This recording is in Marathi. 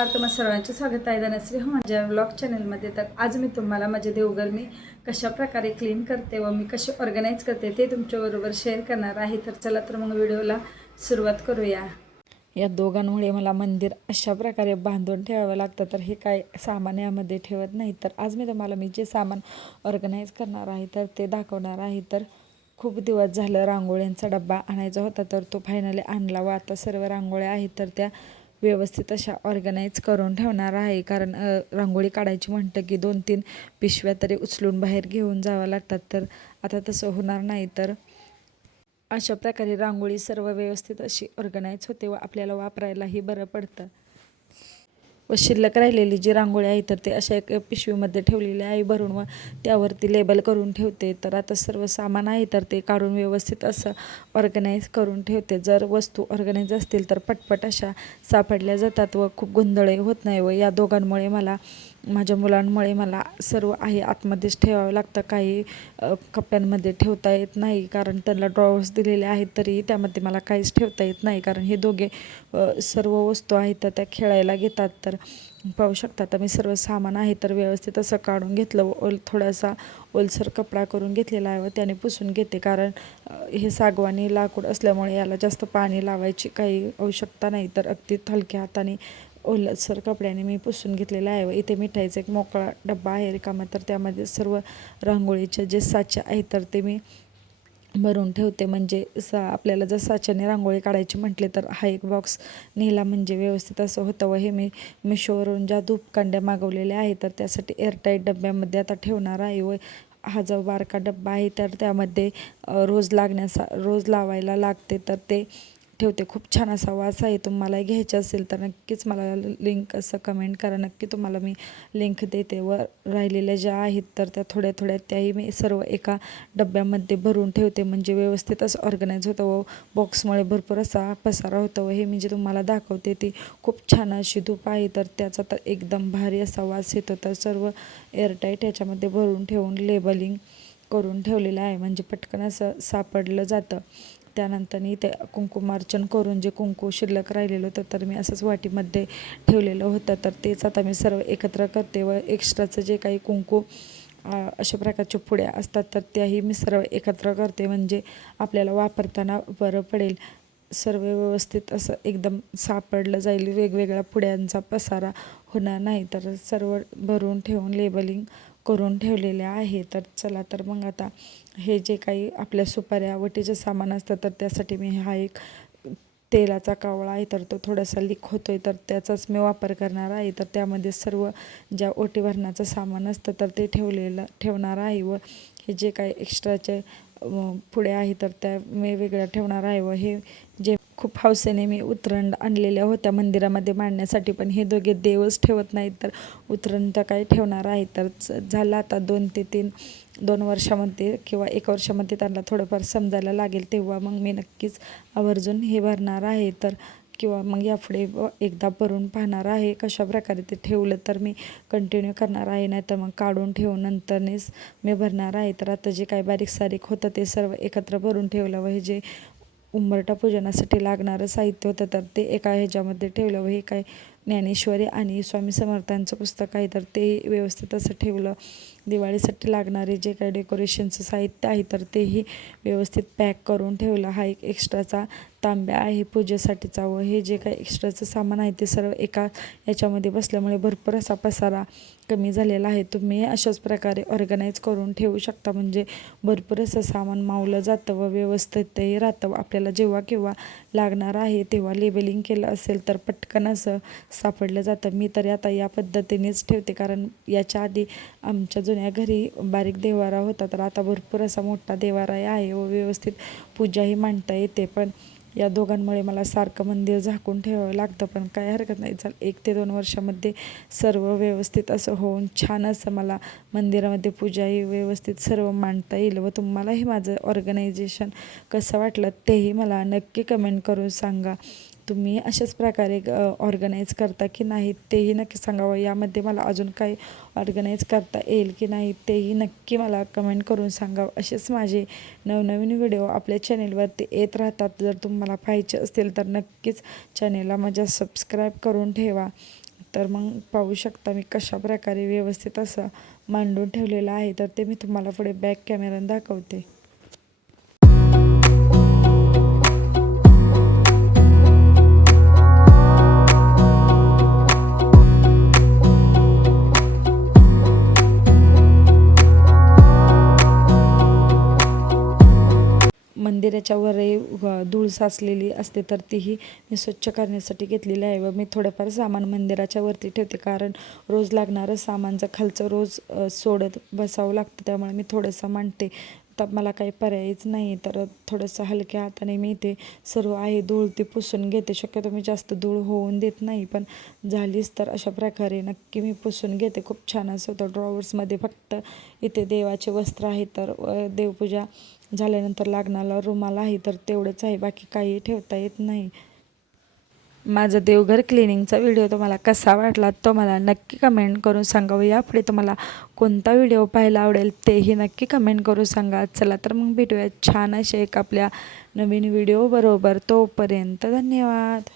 नमस्कार, तुम्हा सर्वांचे स्वागत आहे धनश्री हो माझ्या ब्लॉग चॅनलमध्ये। तर आज मी तुम्हाला माझे देवघर मी कशा प्रकारे क्लीन करते व मी कशी ऑर्गनाईज करते ते तुमच्याबरोबर शेअर करणार आहे। तर चला तर मग व्हिडिओला सुरुवात करूया। या दोघांमुळे मला मंदिर अशा प्रकारे बांधून ठेवावं लागतं, तर हे काय सामान यामध्ये ठेवत नाही। तर आज मी तुम्हाला जे सामान ऑर्गनाईज करणार आहे तर ते दाखवणार आहे। तर खूप दिवस झालं रांगोळ्यांचा डब्बा आणायचा होता, तर तो फायनली आणला व आता सर्व रांगोळ्या आहेत तर त्या व्यवस्थित अशा ऑर्गनाईज करून ठेवणार आहे। कारण रांगोळी काढायची म्हटलं की 2-3 पिशव्या तरी उचलून बाहेर घेऊन जावं लागतात, तर आता तसं होणार नाही। तर अशा प्रकारे रांगोळी सर्व व्यवस्थित अशी ऑर्गनाईज होते व आपल्याला वापरायलाही बरं पडतं। व शिल्लक राहिलेली जी रांगोळी आहे तर ते अशा एक पिशवीमध्ये ठेवलेली आहे भरून व त्यावरती लेबल करून ठेवते। तर आता सर्व सामान आहे तर ते काढून व्यवस्थित असं ऑर्गनाईज करून ठेवते। जर वस्तू ऑर्गनाईज असतील तर पटपट अशा सापडल्या जातात व खूप गोंधळ होत नाही। व या दोघांमुळे माझ्या मुलांमुळे मला सर्व आहे आतमध्येच ठेवावं लागतं, काही कप्प्यांमध्ये ठेवता येत नाही। कारण त्यांना ड्रॉवर्स दिलेले आहेत तरी त्यामध्ये मला काहीच ठेवता येत नाही, कारण हे दोघे सर्व वस्तू आहेत तर त्या खेळायला घेतात। तर पाहू शकता आता मी सर्व सामान आहे तर व्यवस्थित असं काढून घेतलं व थोडासा ओलसर कपडा करून घेतलेला आहे व त्याने पुसून घेते। कारण हे सागवानी लाकूड असल्यामुळे याला जास्त पाणी लावायची काही आवश्यकता नाही, तर अगदी हलक्या हाताने ओलसर कपड्याने मी पुसून घेतलेला आहे। व इथे मिठाईचा एक मोकळा डब्बा आहे रिकामा, तर त्यामध्ये सर्व रांगोळीचे जे साचे आहेत तर ते मी भरून ठेवते। म्हणजे आपल्याला जर साच्याने रांगोळी काढायची म्हटले तर हा एक बॉक्स नेला म्हणजे व्यवस्थित असं होतं। व हे मी मिशोवरून ज्या धूपकांड्या मागवलेल्या आहेत तर त्यासाठी एअरटाईट डब्यामध्ये आता ठेवणार आहे। व हा जो बारका डब्बा आहे तर त्यामध्ये रोज लावायला लागते तर ते ठेवते। खूप छान असा वास आहे, तुम्हाला घ्यायचं असेल तर नक्कीच मला लिंक असं कमेंट करा, नक्की तुम्हाला मी लिंक देते। व राहिलेल्या ज्या आहेत तर त्या थोड्या थोड्या त्याही मी सर्व एका डब्यामध्ये भरून ठेवते, म्हणजे व्यवस्थित असं ऑर्गनाईज होतं व बॉक्समुळे भरपूर असा पसारा होतो। व हे मी जे तुम्हाला दाखवते ती खूप छान अशी धूप आहे तर त्याचा तर एकदम भारी असा वास येतो। तर सर्व एअरटाईट ह्याच्यामध्ये भरून ठेवून लेबलिंग करून ठेवलेलं आहे, म्हणजे पटकन असं सापडलं जातं। त्यानंतर इथे कुंकुमार्चन करून जे कुंकू शिल्लक राहिलेलं होतं तर मी असंच वाटीमध्ये ठेवलेलं होतं, तर तेच आता मी सर्व एकत्र करते। व एक्स्ट्राचं जे काही कुंकू अशा प्रकारच्या पुड्या असतात तर त्याही मी सर्व एकत्र करते, म्हणजे आपल्याला वापरताना बरं पडेल। सर्व व्यवस्थित असं एकदम सापडलं जाईल, वेगवेगळ्या पुड्यांचा पसारा होणार नाही। तर सर्व भरून ठेवून लेबलिंग करून ठेवलेले आहे। तर चला तर मग आता हे जे काही आपल्या सुपाऱ्या वटीचं सामान असतं तर त्यासाठी मी हा एक तेलाचा कावळा आहे तर तो थोडासा लीक होतोय तर त्याचाच मी वापर करणार आहे। तर त्यामध्ये सर्व ज्या ओटी भरण्याचं सामान असतं तर ते ठेवणार आहे। व हे जे काही एक्स्ट्राचे पुढे आहे तर त्या मी वेगळ्या ठेवणार आहे। व हे जे खूप हौसेने मी उतरंड आणलेल्या होत्या मंदिरामध्ये मांडण्यासाठी, पण हे दोघे देवच ठेवत नाहीत तर उतरंड काय ठेवणार आहे। तर झालं आता 2 वर्षामध्ये किंवा 1 वर्षामध्ये त्यांना थोडंफार समजायला लागेल, तेव्हा मग मी नक्कीच आवर्जून हे भरणार आहे। तर किंवा मग यापुढे एकदा भरून पाहणार आहे कशा प्रकारे ते ठेवलं तर मी कंटिन्यू करणार आहे, नाहीतर मग काढून ठेवून नंतरनेच मी भरणार आहे। तर आता जे काही बारीक सारीक होतं ते सर्व एकत्र भरून ठेवलं व हे जे उंबरठा पूजनासाठी लागणारं साहित्य होतं तर ते एका ह्याच्यामध्ये ठेवलं व हे काय ज्ञानेश्वरी आणि स्वामी समर्थांचं पुस्तक आहे तर ते व्यवस्थित असं ठेवलं। दिवाळीसाठी लागणारे जे काही डेकोरेशनचं साहित्य आहे तर तेही व्यवस्थित पॅक करून ठेवलं। हा एक एक्स्ट्राचा तांब्या आहे पूजेसाठीचा व हे जे काही एक्स्ट्राचं सामान आहे ते सर्व एका याच्यामध्ये बसल्यामुळे भरपूर असा पसारा कमी झालेला आहे। तुम्ही अशाच प्रकारे ऑर्गनाईज करून ठेवू शकता, म्हणजे भरपूर असं सामान मावलं जातं व व्यवस्थितही राहतं व आपल्याला जेव्हा केव्हा लागणार आहे तेव्हा लेबलिंग केलं असेल तर पटकन असं सापडलं जातं। मी तरी आता या पद्धतीनेच ठेवते, कारण याच्या आधी आमच्या जुन्या घरी बारीक देवारा होता तर आता भरपूर असा मोठा देवारा आहे व व्यवस्थित पूजाही मांडता येते। पण या दोघांमुळे मला सारखं मंदिर झाकून ठेवावं लागतं, पण काय हरकत नाही, चल 1 ते 2 वर्षामध्ये सर्व व्यवस्थित असं होऊन छान असं मला मंदिरामध्ये पूजाही व्यवस्थित सर्व मांडता येईल। व तुम्हालाही माझं ऑर्गनायझेशन कसं वाटलं तेही मला नक्की कमेंट करून सांगा। तुम्ही अशाच प्रकारे ऑर्गनाईज करता की नाही तेही नक्की सांगावं। यामध्ये मला अजून काही ऑर्गनाईज करता येईल की नाही तेही नक्की मला कमेंट करून सांगावं। असेच माझे नवनवीन व्हिडिओ आपल्या चॅनेलवरती येत राहतात। जर तुम्हाला पाहायचे असतील तर नक्कीच चॅनेलला माझ्या सबस्क्राईब करून ठेवा। तर मग पाहू शकता मी कशा प्रकारे व्यवस्थित असं मांडून ठेवलेलं आहे. तर ते मी तुम्हाला पुढे बॅक कॅमेऱ्याने दाखवते. मंदिराच्या वरही धूळ साचलेली असते तर तीही मी स्वच्छ करण्यासाठी घेतलेली आहे व मी थोडंफार सामान मंदिराच्या वरती ठेवते, कारण रोज लागणारं सामानचं खालचं रोज सोडत बसावं लागतं, त्यामुळे मी थोडंसं मांडते. तर मला काही पर्यायच नाही, तर थोडंसं हलक्या हाताने मी ते सर्व आहे धूळ ती पुसून घेते. शक्यतो मी जास्त धूळ होऊन देत नाही, पण झालीच तर अशा प्रकारे नक्की मी पुसून घेते. खूप छान असं होतं. ड्रॉवर्समध्ये फक्त इथे देवाचे वस्त्र आहे, तर देवपूजा झाल्यानंतर लागणारा रुमाल आहे, तर तेवढंच आहे, बाकी काही ठेवता येत नाही. माझा देवघर क्लिनिंगचा व्हिडिओ तुम्हाला कसा वाटला तो मला नक्की कमेंट करून सांगा व यापुढे तुम्हाला कोणता व्हिडिओ पाहायला आवडेल तेही नक्की कमेंट करून सांगा. चला तर मग भेटूया छान असे एक आपल्या नवीन व्हिडिओ बरोबर. तोपर्यंत धन्यवाद.